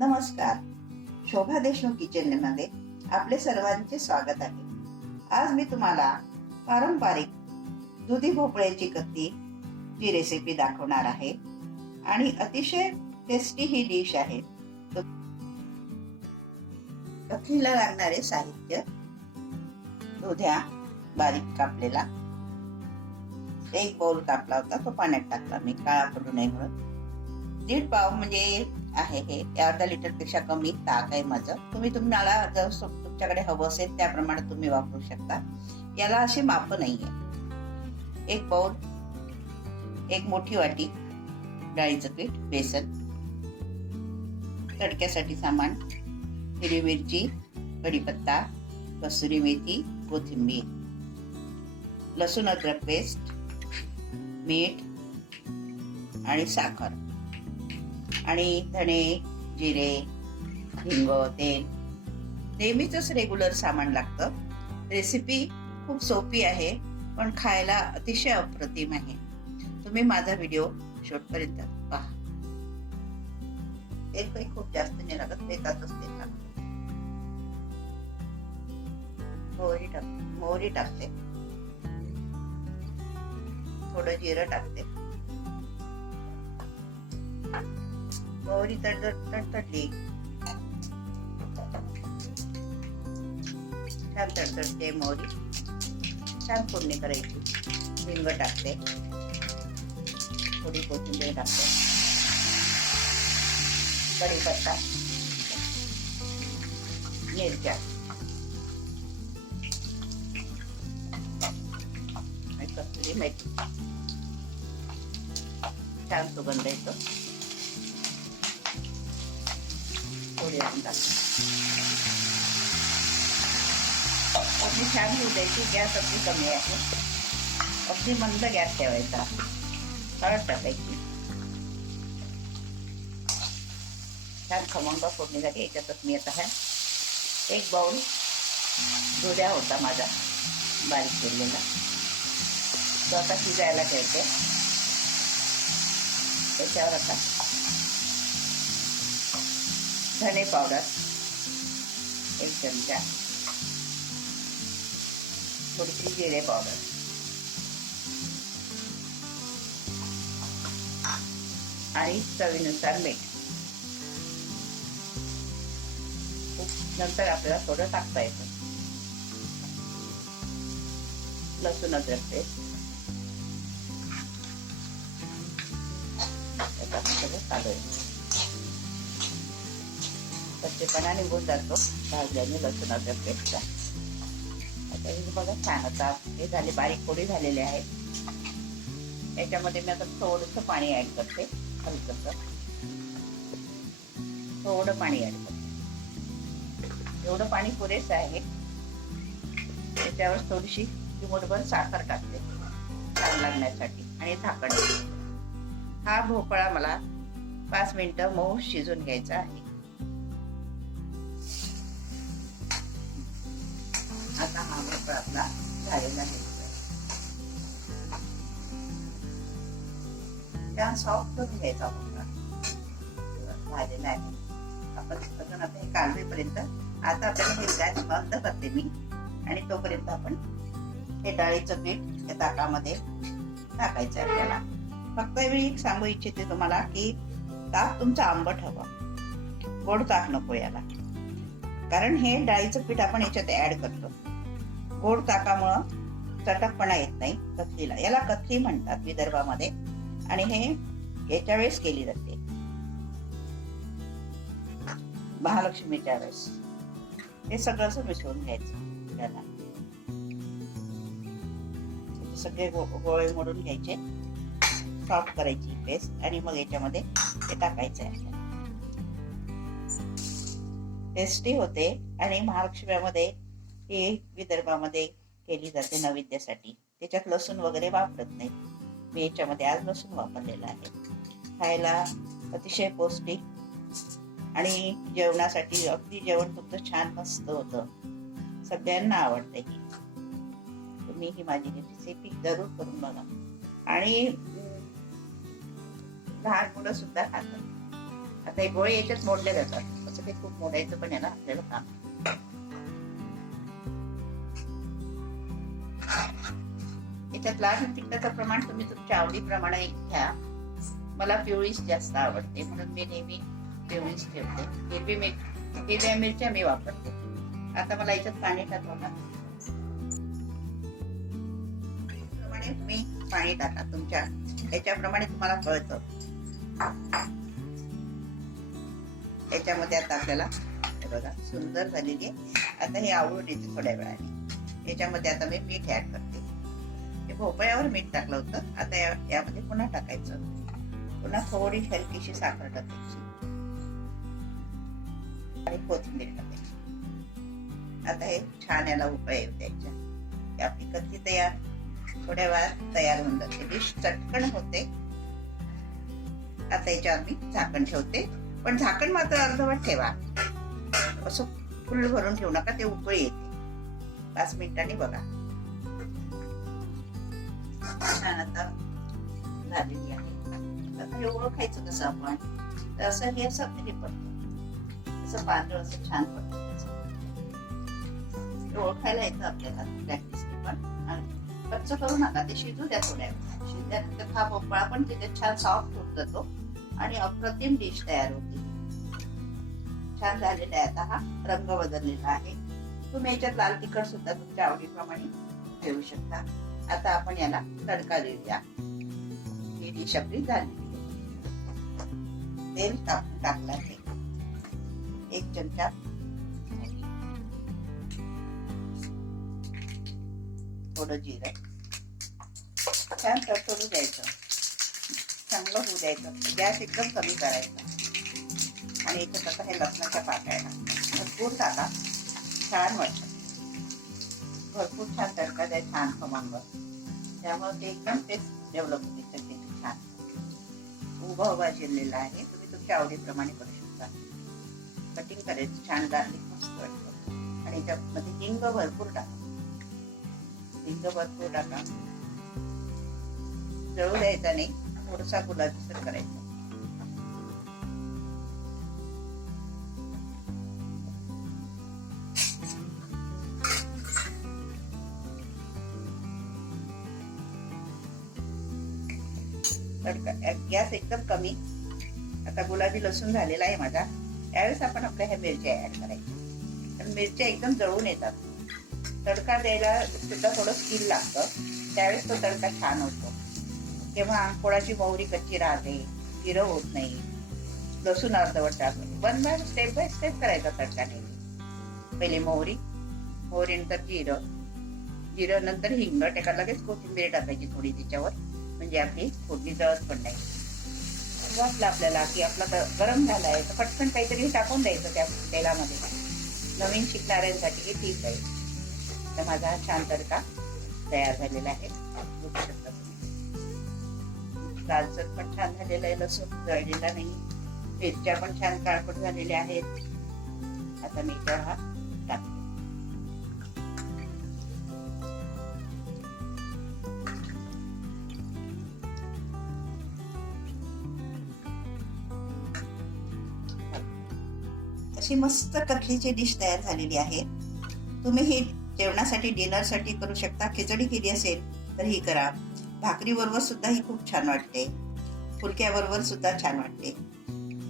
नमस्कार. शोभा देशमुख किचन मध्ये आपले सर्वांचे स्वागत आहे. आज मी तुम्हाला पारंपरिक दुधी भोपळ्याची कथी ची रेसिपी दाखवणार आहे आणि अतिशय टेस्टी ही डिश आहे. कथीला लागणारे साहित्य: दुध्या बारीक कापलेला, एक बाउल कापला होता, तो पाण्यात टाकला मी काळा पडू नये म्हणून. 1.5 पाव म्हणजे आहे हे, अर्धा लिटर पेक्षा कमी ताक आहे माझं. तुम्हाला जर तुमच्याकडे हवं असेल त्याप्रमाणे तुम्ही वापरू शकता. याला अशी माप नाहीये. 1 बाउल, 1 मोठी वाटी डाळीचं पीठ, बेसन, तडक्यासाठी सामान: हिरवी मिरची, कढीपत्ता, कसुरी मेथी, कोथिंबीर, लसूण अद्रक पेस्ट, मीठ आणि साखर आणि धणे, जिरे, हिंग, तेल. नेहमीच रेग्युलर सामान लागतं. रेसिपी खूप सोपी आहे पण खायला अतिशय अप्रतिम आहे. तुम्ही माझा व्हिडिओ शेवटपर्यंत पहा. तेल काही खूप जास्त नाही लागत, बेतातच तेल लागतं. मोहरी टाकते, थोडं जिरं टाकते. मोहरी तडतडली, छान तडतडते मोहरी, छान फोडणी करायची. हिंग टाकते, थोडी कोथिंबीर टाकते, कढीपत्ता, मिरच्या आणि कसुरी मेथी. छान सुगंध येतो. थोडी आणून टाकते. अगदी छान होऊ द्यायची. गॅस अगदी कमी आहे, अगदी मंद गॅस ठेवायचा. हळद टाकायची. छान खमंग फोडणी झाली. याच्यातच मी आता 1 बाउल दुध्या होता माझा बारीक केलेला, तो आता शिजायला ठेवते. त्याच्यावर आता धणे पावडर 1 चमचा, थोडीशी जिरे पावडर, आणि चवीनुसार मीठ. नंतर आपल्याला थोडं टाकता येतं. लसूण अद्रक पेस्ट सगळं चालवायचं. कच्चेपणा निघून जातो भाजल्याने लसूण अद्रक पेस्टचा. आता हे बघा छान आता हे झाले, बारीक पोळी झालेले आहेत. याच्यामध्ये मी आता थोडंसं पाणी ऍड करते. हलकंसं थोडं पाणी ऍड करते. एवढं पाणी पुरेसं आहे. त्याच्यावर थोडीशी चिमूटभर साखर टाकते छान लागण्यासाठी आणि झाकण. हा भोपळा मला 5 मिनिटं मऊ शिजून घ्यायचा आहे. आता हा भोपळा आपला झालेला आहे. छान सॉफ्ट करून घ्यायचा भोपळा झालेला आहे. आपण अजून आता हे कालवेपर्यंत आता आपल्याला हे गॅस बंद करते मी, आणि तोपर्यंत आपण हे डाळीचं पीठ या ताकामध्ये टाकायचं आपल्याला. फक्त मी एक सांगू इच्छिते तुम्हाला की ताक तुमचं आंबट हवं, गोड ताक नको याला. कारण हे डाळीचं पीठ आपण याच्यात ऍड करतो. गोड ताकामुळं चटकपणा येत नाही कथीला. याला कथी म्हणतात विदर्भामध्ये, आणि हे याच्या वेळेस केली जाते, महालक्ष्मीच्या वेळेस. हे सगळं असं मिसळून घ्यायचं. त्याला सगळे गोळे मोडून घ्यायचे, सॉफ्ट करायची पेस्ट, आणि मग याच्यामध्ये ते टाकायचं आहे. टेस्टी होते. आणि महाराष्ट्रामध्ये हे विदर्भामध्ये केली जाते नैवेद्यासाठी. त्याच्यात लसूण वगैरे वापरत नाही. मी याच्यामध्ये आज लसूण वापरलेला आहे. खायला अतिशय पौष्टिक आणि जेवणासाठी अगदी जेवण तुमचं छान मस्त होतं. सगळ्यांना आवडते ही. तुम्ही ही माझी रेसिपी जरूर करून बघा. आणि लहान मुलं सुद्धा खातात. आता हे गोळे याच्यात मोडले जातात, असं ते खूप मोडायचं पण याला आपल्याला काम. याच्यात लाल तिखटाचं प्रमाण तुम्ही तुमच्या आवडीप्रमाणे घ्या. मला पिवळीच जास्त आवडते म्हणून मी नेहमी पिवळीच ठेवते. हिरव्या मिरच्या मी वापरते. आता मला याच्यात पाणी टाकावं लागतं. तुम्ही पाणी टाका तुमच्या याच्याप्रमाणे, तुम्हाला कळतं. याच्यामध्ये आता आपल्याला बघा सुंदर झालेली आहे. आता हे आवळून येते थोड्या वेळाने. याच्यामध्ये आता मी मीठ ऍड करते. हे भोपळ्यावर मीठ टाकलं होतं, आता यामध्ये पुन्हा टाकायचं. पुन्हा थोडी हलकीशी साखर टाकायची आणि कोथिंबीर टाकायची. आता हे छान याला उकळी येऊ द्यायच्या. आपली कथी तयार, थोड्या वेळात तयार होऊन जाते. डिश चटकन होते. आता याच्यावर मी झाकण ठेवते, पण झाकण मात्र अर्धवट ठेवा. असं फुल भरून ठेवू नका, ते उकळी येते. 5 मिनिटांनी बघा छान आता झालेली आहे. आता हे ओळखायचं कसं आपण, तर असं हे असं हे पडतं, असं पांढरं असं छान पडतं. ओळखायला येतं आपल्याला प्रॅक्टिसने पण. आणि कच्चं करू नका, ते शिजू द्या थोड्या वेळ. शिजल्यानंतर हा भोपळा पण त्याच्यात छान सॉफ्ट होत जातो आणि अप्रतिम डिश तयार होते. छान झालेला आहे. आता हा रंग बदललेला आहे. तुम्ही याच्यात लाल तिखट सुद्धा तुमच्या आवडीप्रमाणे ठेवू शकता. आता आपण याला तडका देऊया. ही डिश आपली झालेली आहे. तेल टाकलं आहे 1 चमचा. थोडं जिरं छान तडतडू द्यायचं, चांगलं होऊ द्यायचं. गॅस एकदम कमी करायचा. आणि याच्यात आता हे लसणाच्या पाकळ्या भरपूर टाका, छान वाटतं. भरपूर छान तडका द्या, छान खमंग. त्यामुळे ते एकदम टेस्ट डेव्हलप होते. त्याची छान उभा चिरलेला आहे. तुम्ही तुमच्या आवडीप्रमाणे करू शकता. कटिंग करायचं छान, गार्लिक मस्त वाटतं. आणि त्यामध्ये हिंग भरपूर टाका. हिंग भरपूर टाका. जळू द्यायचा नाही, थोडासा गुलाबीसर करायचा. गॅस एकदम कमी. आता गुलाबी लसूण झालेला आहे माझा. त्यावेळेस आपण आपल्या ह्या मिरच्या ऍड करायच्या. कारण मिरच्या एकदम जळून येतात. तडका द्यायला सुद्धा थोडं स्किल लागतं, त्यावेळेस तो तडका छान होतो. तेव्हा कोणाची मोहरी कच्ची राहते, जिरं होत नाही, लसूण अर्धवट टाकून. बाय स्टेप करायचा तडका नाही. पहिले मोहरी नंतर जिरं नंतर हिंग टाका. लगेच कोथिंबीर टाकायची थोडी त्याच्यावर, म्हणजे आपली फोडणी जळत पण नाही. वाटलं आपल्याला की आपला गरम झाला आहे तर पटकन काहीतरी टाकून द्यायचं त्या तेलामध्ये. नवीन शिकणाऱ्यांसाठी हे ठीक आहे. तर माझा हा छान तडका तयार झालेला आहे. बघू शकता तुम्ही. लालसर पण छान झालेला आहे, लसूण जळलेला नाही, मिरच्या पण छान काळपट झालेल्या आहेत. आता मी इथं हा टाकते. अशी मस्त कटलीची डिश तयार झालेली आहे. तुम्ही ही जेवणासाठी, डिनरसाठी करू शकता. खिचडी केली असेल तर ही करा. भाकरी बरोबर सुद्धा ही खूप छान वाटते. फुलक्याबरोबर सुद्धा छान वाटते.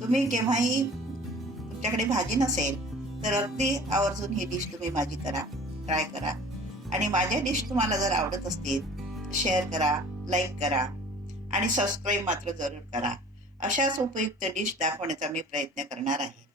तुम्ही केव्हाही तुमच्याकडे भाजी नसेल तर अगदी आवर्जून ही डिश तुम्ही माझी करा, ट्राय करा. आणि माझ्या डिश तुम्हाला जर आवडत असतील शेअर करा, लाईक करा आणि सबस्क्राईब मात्र जरूर करा. अशाच उपयुक्त डिश दाखवण्याचा मी प्रयत्न करणार आहे.